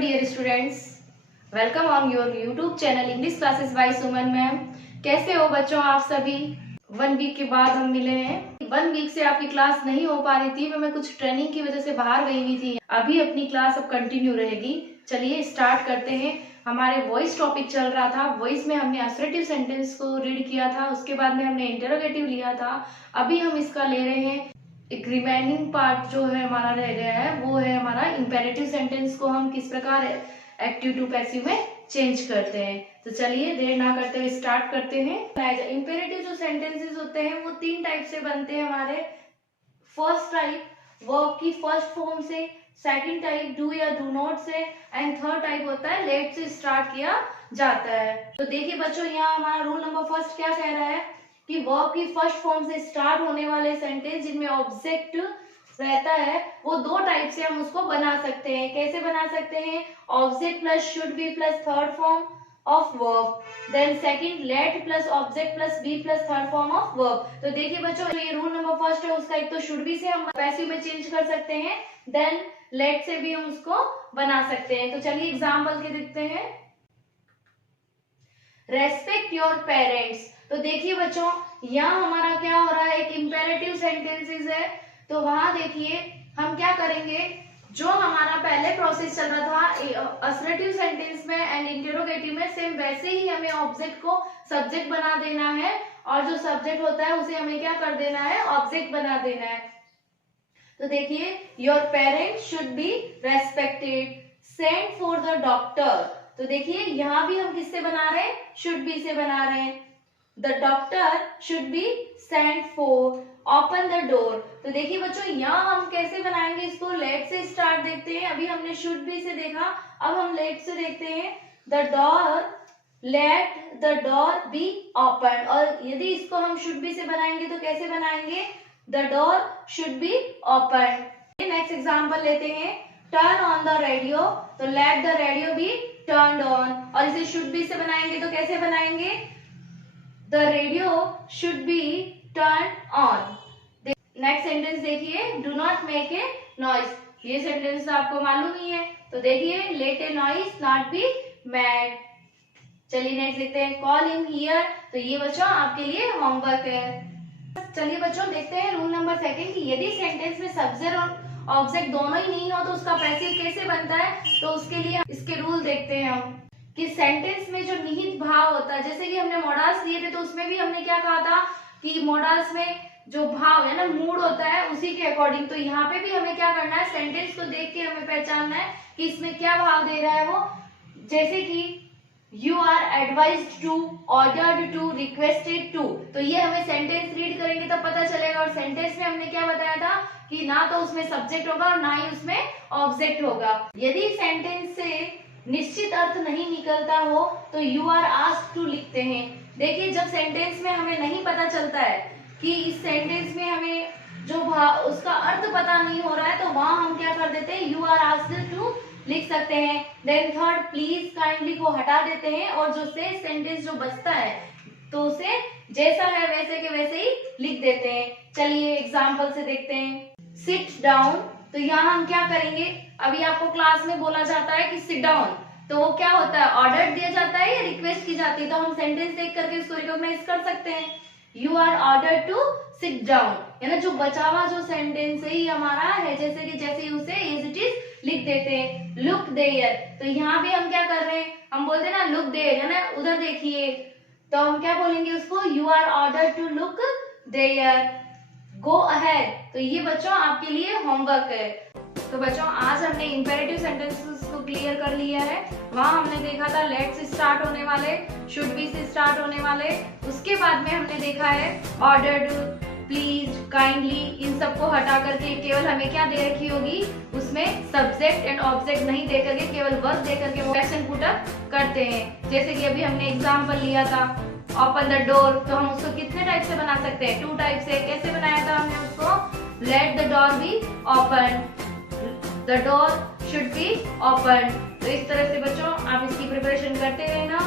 dear students, welcome on your YouTube channel English Classes by Suman ma'am. कैसे हो बच्चों आप सभी? 1 वीक के बाद हम मिले हैं। 1 वीक से आपकी क्लास नहीं हो पा रही थी, मैं कुछ ट्रेनिंग की वजह से बाहर गई हुई थी। अभी अपनी क्लास अब कंटिन्यू रहेगी। चलिए स्टार्ट करते हैं। हमारे वॉइस टॉपिक चल रहा था। वॉइस में हमने असर्टिव सेंटेंस को रीड किया था, उसके बाद में हमने इंटरोगेटिव लिया था। अभी हम इसका ले रहे हैं एक रिमेनिंग पार्ट जो है हमारा रह गया है, वो है हमारा इंपेरेटिव सेंटेंस को हम किस प्रकार एक्टिव टू पैसिव में चेंज करते हैं। तो चलिए देर ना करते हुए स्टार्ट करते हैं। इंपेरेटिव जो सेंटेंसेस होते हैं वो 3 टाइप से बनते हैं हमारे। फर्स्ट टाइप वर्ब की फर्स्ट फॉर्म से, सेकंड टाइप डू या डू नॉट से, एंड थर्ड टाइप होता है लेट से स्टार्ट किया जाता है। तो देखिए बच्चों, यहाँ हमारा रूल नंबर फर्स्ट क्या कह रहा है कि वर्ब की फर्स्ट फॉर्म से स्टार्ट होने वाले सेंटेंस जिनमें ऑब्जेक्ट रहता है वो 2 टाइप से हम उसको बना सकते हैं। कैसे बना सकते हैं? Object plus should be plus third form of verb, then second let plus object plus be plus third form of verb. तो देखिए बच्चों, ये रूल नंबर फर्स्ट है उसका, एक तो शुड बी से हम पैसिव में चेंज कर सकते हैं, देन लेट से भी हम उसको बना सकते हैं। तो चलिए एग्जाम्पल के देखते हैं। Respect your parents. तो देखिए बच्चों, यहाँ हमारा क्या हो रहा है, एक इंपेरेटिव सेंटेंसेस है। तो वहां देखिए हम क्या करेंगे, जो हमारा पहले प्रोसेस चल रहा था असर्टिव सेंटेंस में एंड इंटरोगेटिव में, सेम वैसे ही हमें ऑब्जेक्ट को सब्जेक्ट बना देना है, और जो सब्जेक्ट होता है उसे हमें क्या कर देना है, ऑब्जेक्ट बना देना है। तो देखिए, your parents should be respected, send for the doctor. तो देखिए यहाँ भी हम किससे बना रहे हैं, शुड बी से बना रहे हैं। The doctor should be send for, open the door. तो देखिए बच्चों, यहाँ हम कैसे बनाएंगे इसको, लेट से स्टार्ट देखते हैं। अभी हमने शुड बी से देखा, अब हम लेट से देखते हैं। The door, let the door be open. और यदि इसको हम शुड बी से बनाएंगे तो कैसे बनाएंगे, the door should be open. Next example लेते हैं। टर्न ऑन द रेडियो, तो let the radio be turned on. और इसे शुड बी से बनाएंगे तो कैसे बनाएंगे, the radio should be turn on. Next sentence देखिए, do not make a noise. ये सेंटेंस आपको मालूम ही है। तो देखिए, let a noise not be made. चलिए नेक्स्ट देखते हैं, कॉल हिम हियर। तो ये बच्चों आपके लिए होमवर्क है। चलिए बच्चों देखते हैं रूल नंबर सेकंड की, यदि सेंटेंस में सब्जेक्ट और ऑब्जेक्ट दोनों ही नहीं हो तो उसका पैसिव कैसे बनता है। तो उसके लिए इसके रूल देखते हैं हम कि सेंटेंस में जो निहित भाव होता है, जैसे कि हमने मॉडल्स दिए थे तो उसमें भी हमने क्या कहा था कि मॉडल्स में जो भाव है ना, मूड होता है उसी के अकॉर्डिंग। तो यहाँ पे भी हमें क्या करना है, सेंटेंस को देख के हमें पहचानना है कि इसमें क्या भाव दे रहा है वो। जैसे कि you are advised to, ordered to, requested to. तो ये हमें सेंटेंस रीड करेंगे तब पता चलेगा। और सेंटेंस में हमने क्या बताया था कि ना तो उसमें सब्जेक्ट होगा और ना ही उसमें ऑब्जेक्ट होगा। यदि सेंटेंस से निश्चित अर्थ नहीं निकलता हो तो यू आर आस्क्ड टू लिखते हैं। देखिए, जब सेंटेंस में हमें नहीं पता चलता है कि इस सेंटेंस में हमें जो उसका अर्थ पता नहीं हो रहा है, तो वहां हम क्या कर देते हैं, यू आर आस्क्ड टू लिख सकते हैं। देन थर्ड, प्लीज काइंडली को हटा देते हैं, और जो से सेंटेंस जो बचता है तो उसे जैसा है वैसे के वैसे ही लिख देते हैं। चलिए एग्जाम्पल से देखते हैं। Sit down. तो यहाँ हम क्या करेंगे, अभी आपको क्लास में बोला जाता है कि सिट डाउन, तो वो क्या होता है, ऑर्डर दिया जाता है या रिक्वेस्ट की जाती है। तो हम सेंटेंस देख करके इसको रिकॉग्नाइज कर सकते हैं। You are order to sit down, यानी जो बचा हुआ जो सेंटेंस है हमारा है, जैसे उसे एज इट इज लिख देते हैं। Look there. तो यहाँ भी हम क्या कर रहे हैं, हम बोलते हैं ना लुक देयर, है ना, उधर देखिए। तो हम क्या बोलेंगे उसको, you are order to look there. Go ahead. तो ये बच्चों आपके लिए होमवर्क है। तो बच्चों आज हमने इंपेरेटिव सेंटेंसेस को क्लियर कर लिया है। वहां हमने देखा था लेट से स्टार्ट होने वाले, शुड बी से स्टार्ट होने वाले। उसके बाद में हमने देखा है ऑर्डर्ड, प्लीज, काइंडली, इन सबको हटा करके केवल हमें क्या दे रखी होगी, उसमें सब्जेक्ट एंड ऑब्जेक्ट नहीं दे करके केवल वर्ब दे करके वो क्वेश्चन पुट अप करते हैं। जैसे कि अभी हमने एग्जाम्पल लिया था ओपन द डोर। तो हम उसको कितने टाइप से बना सकते हैं, 2 टाइप से। कैसे बनाया था हमने उसको, let the door be open, the door should be open. तो इस तरह से बच्चों आप इसकी प्रिपरेशन करते रहना।